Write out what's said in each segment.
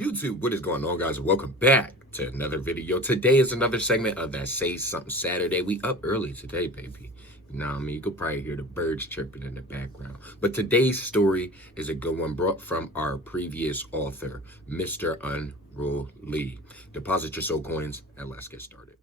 YouTube, what is going on, guys? Welcome back to another video. Today is another segment of that Say Something Saturday. We up early today, baby. You know what I mean? You could probably hear the birds chirping in the background. But today's story is a good one brought from our previous author, Mr. Unrule Lee. Deposit your soul coins and let's get started.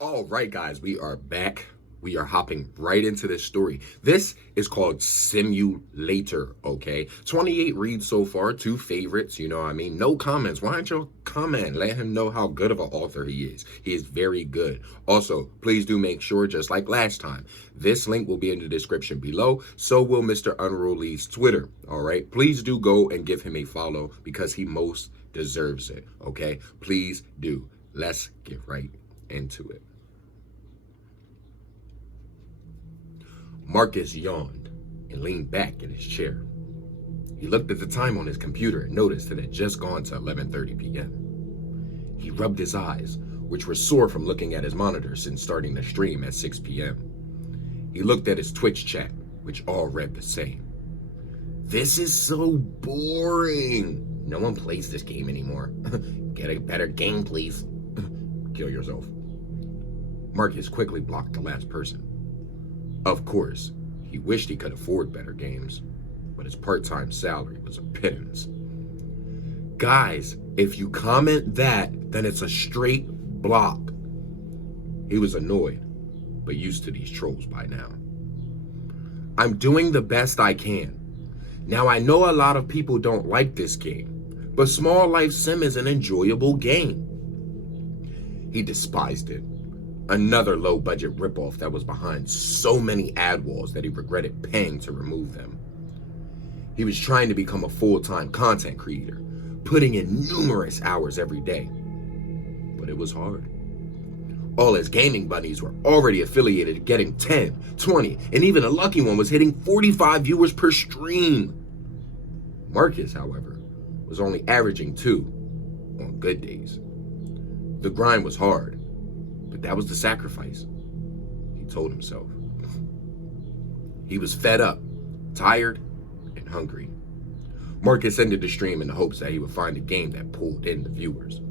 All right, guys, we are back. We are hopping right into this story. This is called Simulator, okay? 28 reads so far, 2 favorites, you know what I mean? No comments. Why don't you comment? Let him know how good of an author he is. He is very good. Also, please do make sure, just like last time, this link will be in the description below. So will Mr. Unrule Lee's Twitter, all right? Please do go and give him a follow because he most deserves it, okay? Please do. Let's get right into it. Marcus yawned and leaned back in his chair. He looked at the time on his computer and noticed it had just gone to 11:30 p.m. He rubbed his eyes, which were sore from looking at his monitor since starting the stream at 6 p.m. He looked at his Twitch chat, which all read the same. This is so boring. No one plays this game anymore. Get a better game, please. Kill yourself. Marcus quickly blocked the last person. Of course, he wished he could afford better games, but his part-time salary was a pittance. Guys, if you comment that, then it's a straight block. He was annoyed, but used to these trolls by now. I'm doing the best I can. Now, I know a lot of people don't like this game, but Small Life Sim is an enjoyable game. He despised it. Another low-budget ripoff that was behind so many ad walls that he regretted paying to remove them. He was trying to become a full-time content creator, putting in numerous hours every day. But it was hard. All his gaming buddies were already affiliated, getting 10, 20, and even a lucky one was hitting 45 viewers per stream. Marcus, however, was only averaging 2 on good days. The grind was hard. But that was the sacrifice, he told himself. He was fed up, tired, and hungry. Marcus ended the stream in the hopes that he would find a game that pulled in the viewers.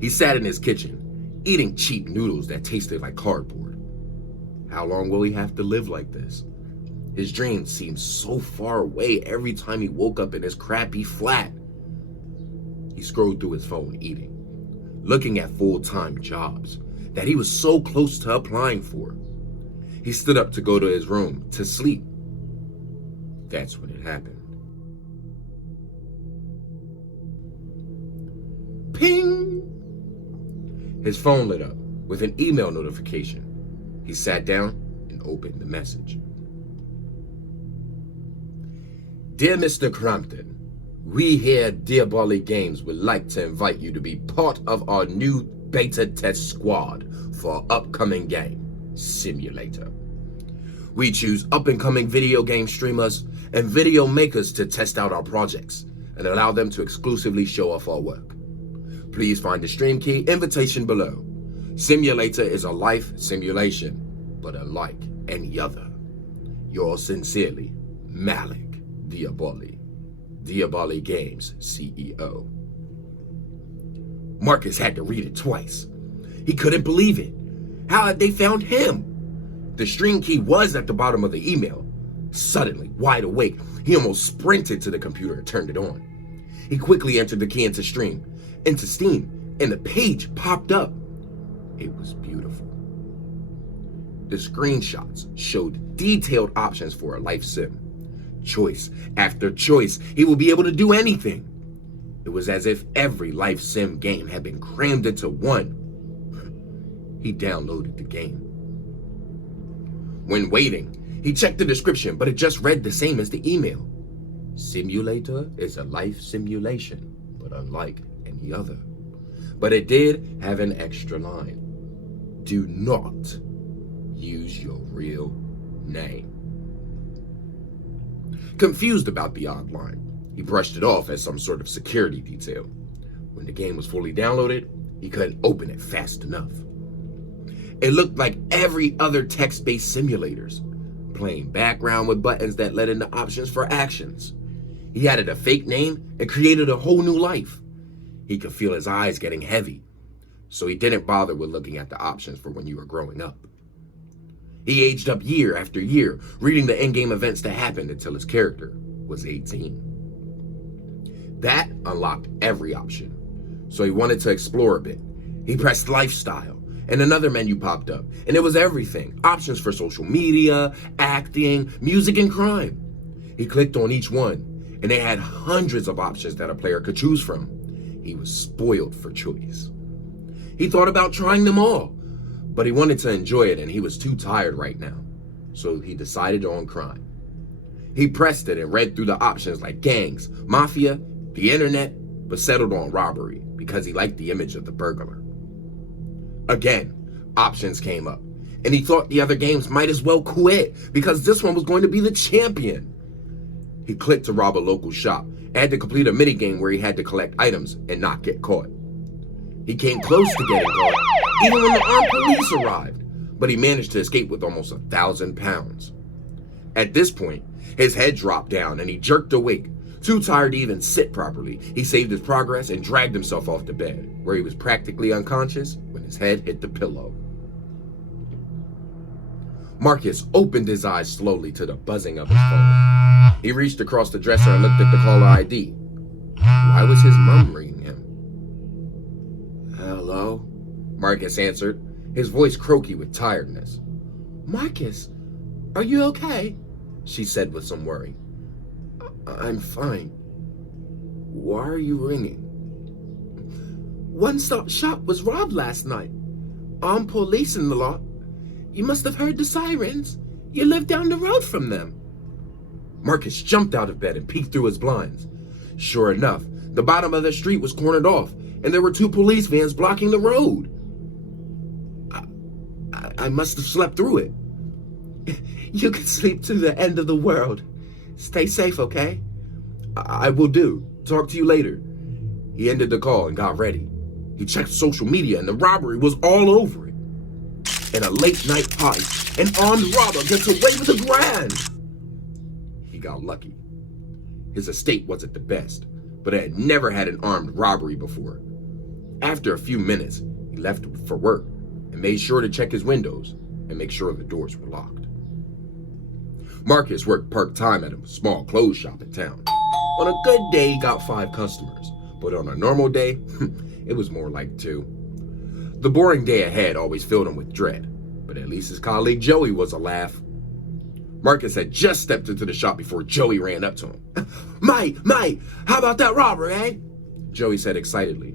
He sat in his kitchen, eating cheap noodles that tasted like cardboard. How long will he have to live like this? His dreams seemed so far away every time he woke up in his crappy flat. He scrolled through his phone eating, looking at full-time jobs that he was so close to applying for. He stood up to go to his room to sleep. That's when it happened. Ping! His phone lit up with an email notification. He sat down and opened the message. Dear Mr. Crampton, we here at Diabolic Games would like to invite you to be part of our new beta test squad for our upcoming game, Simulator. We choose up-and-coming video game streamers and video makers to test out our projects and allow them to exclusively show off our work. Please find the stream key invitation below. Simulator is a life simulation, but unlike any other. Yours sincerely, Malik Diabolic. Diabolic Games CEO. Marcus had to read it twice. He couldn't believe it. How had they found him? The stream key was at the bottom of the email. Suddenly, wide awake, he almost sprinted to the computer and turned it on. He quickly entered the key into Steam, and the page popped up. It was beautiful. The screenshots showed detailed options for a life sim. Choice after choice, he will be able to do anything. It was as if every life sim game had been crammed into one. He downloaded the game. When waiting, he checked the description, but it just read the same as the email. Simulator is a life simulation, but unlike any other. But it did have an extra line. Do not use your real name. Confused about the odd line, he brushed it off as some sort of security detail. When the game was fully downloaded, he couldn't open it fast enough. It looked like every other text-based simulators, plain background with buttons that led into options for actions. He added a fake name and created a whole new life. He could feel his eyes getting heavy, so he didn't bother with looking at the options for when you were growing up. He aged up year after year, reading the in-game events that happened until his character was 18. That unlocked every option, so he wanted to explore a bit. He pressed lifestyle, and another menu popped up, and it was everything. Options for social media, acting, music, and crime. He clicked on each one, and they had hundreds of options that a player could choose from. He was spoiled for choice. He thought about trying them all, but he wanted to enjoy it, and he was too tired right now, so he decided on crime. He pressed it and read through the options like gangs, mafia, the internet, but settled on robbery because he liked the image of the burglar. Again, options came up, and he thought the other games might as well quit because this one was going to be the champion. He clicked to rob a local shop and had to complete a minigame where he had to collect items and not get caught. He came close to getting caught, even when the armed police arrived, but he managed to escape with almost 1,000 pounds. At this point, his head dropped down and he jerked awake. Too tired to even sit properly, he saved his progress and dragged himself off the bed, where he was practically unconscious when his head hit the pillow. Marcus opened his eyes slowly to the buzzing of his phone. He reached across the dresser and looked at the caller ID. Why was his mom ringing him? Hello? Marcus answered, his voice croaky with tiredness. Marcus, are you okay? She said with some worry. I'm fine. Why are you ringing? One Stop Shop was robbed last night. Armed police in the lot. You must have heard the sirens. You live down the road from them. Marcus jumped out of bed and peeked through his blinds. Sure enough, the bottom of the street was cornered off, and there were 2 police vans blocking the road. I must have slept through it. You can sleep to the end of the world. Stay safe, okay? I will do. Talk to you later. He ended the call and got ready. He checked social media and the robbery was all over it. In a late night party, an armed robber gets away with $1,000. He got lucky. His estate wasn't the best, but it had never had an armed robbery before. After a few minutes, he left for work and made sure to check his windows and make sure the doors were locked. Marcus worked part-time at a small clothes shop in town. On a good day, he got 5 customers, but on a normal day, it was more like 2. The boring day ahead always filled him with dread, but at least his colleague Joey was a laugh. Marcus had just stepped into the shop before Joey ran up to him. Mate, how about that robbery, eh? Joey said excitedly.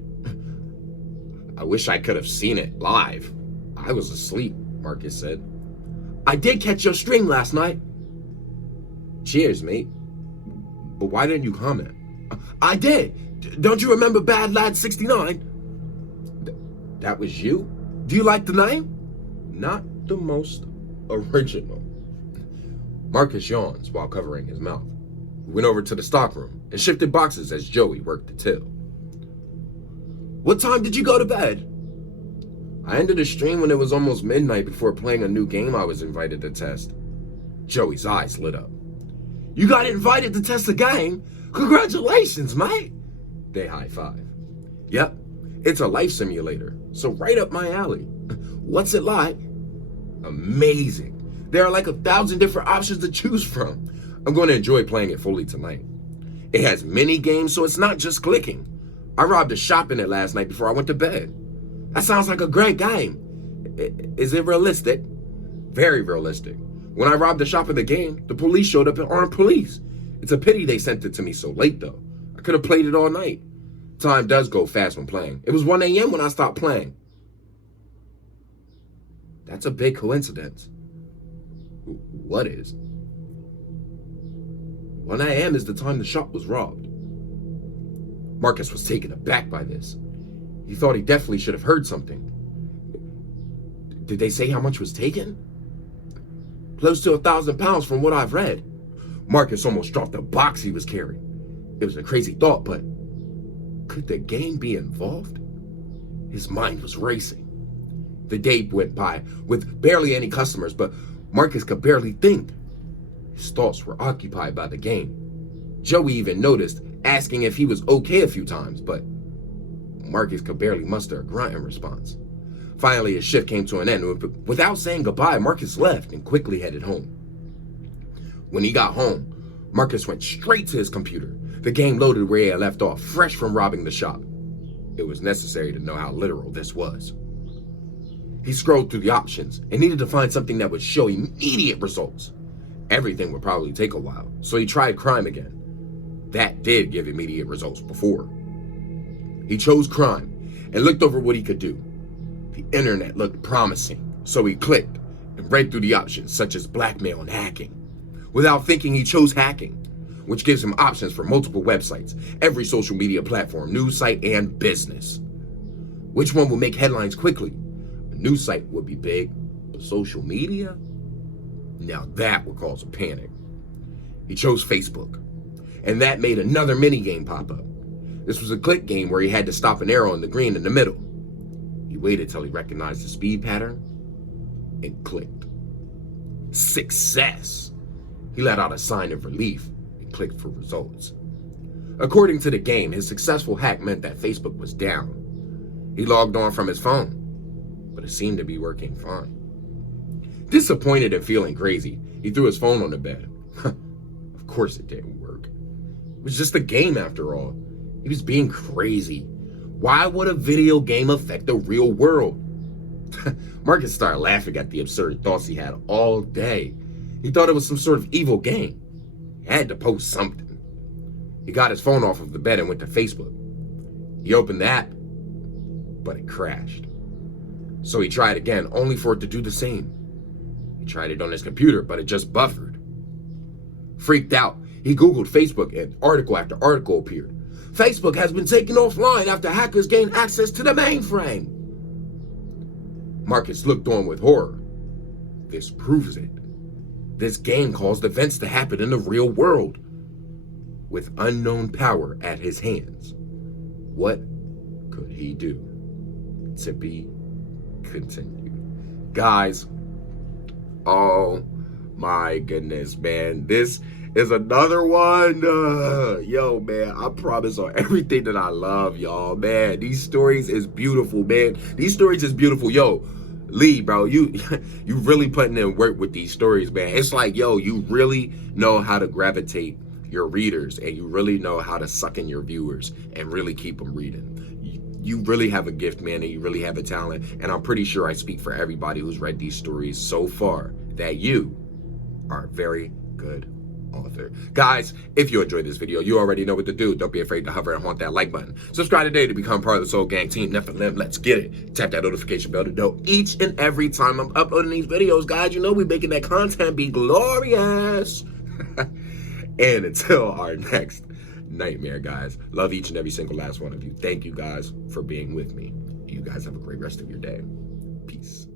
I wish I could have seen it live. I was asleep, Marcus said. I did catch your string last night. Cheers, mate. But why didn't you comment? I did. Don't you remember Bad Lad 69? That was you? Do you like the name? Not the most original. Marcus yawns while covering his mouth. We went over to the stockroom and shifted boxes as Joey worked the till. What time did you go to bed? I ended the stream when it was almost midnight before playing a new game I was invited to test. Joey's eyes lit up. You got invited to test a game? Congratulations, mate! They high-five. Yep, it's a life simulator, so right up my alley. What's it like? Amazing. There are like 1,000 different options to choose from. I'm going to enjoy playing it fully tonight. It has mini games, so it's not just clicking. I robbed a shop in it last night before I went to bed. That sounds like a great game. Is it realistic? Very realistic. When I robbed the shop in the game, the police showed up in armed police. It's a pity they sent it to me so late, though. I could have played it all night. Time does go fast when playing. It was 1 a.m. when I stopped playing. That's a big coincidence. What is? 1 a.m. is the time the shop was robbed. Marcus was taken aback by this. He thought he definitely should have heard something. Did they say how much was taken? Close to 1,000 pounds from what I've read. Marcus almost dropped the box he was carrying. It was a crazy thought, but could the game be involved? His mind was racing. The day went by with barely any customers, but Marcus could barely think. His thoughts were occupied by the game. Joey even noticed, asking if he was okay a few times, but Marcus could barely muster a grunt in response. Finally, his shift came to an end. Without saying goodbye, Marcus left and quickly headed home. When he got home, Marcus went straight to his computer. The game loaded where he had left off, fresh from robbing the shop. It was necessary to know how literal this was. He scrolled through the options and needed to find something that would show immediate results. Everything would probably take a while, so he tried crime again. That did give immediate results before. He chose crime and looked over what he could do. The internet looked promising, so he clicked and read through the options such as blackmail and hacking. Without thinking, he chose hacking, which gives him options for multiple websites, every social media platform, news site, and business. Which one will make headlines quickly? A news site would be big, but social media? Now that would cause a panic. He chose Facebook, and that made another mini-game pop up. This was a click game where he had to stop an arrow in the green in the middle. He waited till he recognized the speed pattern and clicked. Success! He let out a sign of relief and clicked for results. According to the game, his successful hack meant that Facebook was down. He logged on from his phone, but it seemed to be working fine. Disappointed and feeling crazy, he threw his phone on the bed. Of course it didn't work. It was just a game after all. He was being crazy. Why would a video game affect the real world? Marcus started laughing at the absurd thoughts he had all day. He thought it was some sort of evil game. He had to post something. He got his phone off of the bed and went to Facebook. He opened the app, but it crashed. So he tried again, only for it to do the same. He tried it on his computer, but it just buffered. Freaked out, he Googled Facebook and article after article appeared. Facebook has been taken offline after hackers gained access to the mainframe. Marcus looked on with horror. This proves it. This game caused events to happen in the real world. With unknown power at his hands, what could he do? To be continued. Guys, oh my goodness, man. This is another one. Yo, man, I promise on everything that I love, y'all, man. These stories is beautiful, man. These stories is beautiful. Yo, Lee, bro, you really putting in work with these stories, man. It's like, yo, you really know how to gravitate your readers, and you really know how to suck in your viewers and really keep them reading. You really have a gift, man, and you really have a talent. And I'm pretty sure I speak for everybody who's read these stories so far that you are a very good author. Guys, if you enjoyed this video, you already know what to do. Don't be afraid to hover and haunt that like button. Subscribe today to become part of the Soul Gang Team Nephilim. Let's get it. Tap that notification bell to know each and every time I'm uploading these videos, guys. You know we're making that content be glorious. And until our next nightmare, guys, love each and every single last one of you. Thank you guys for being with me. You guys have a great rest of your day. Peace.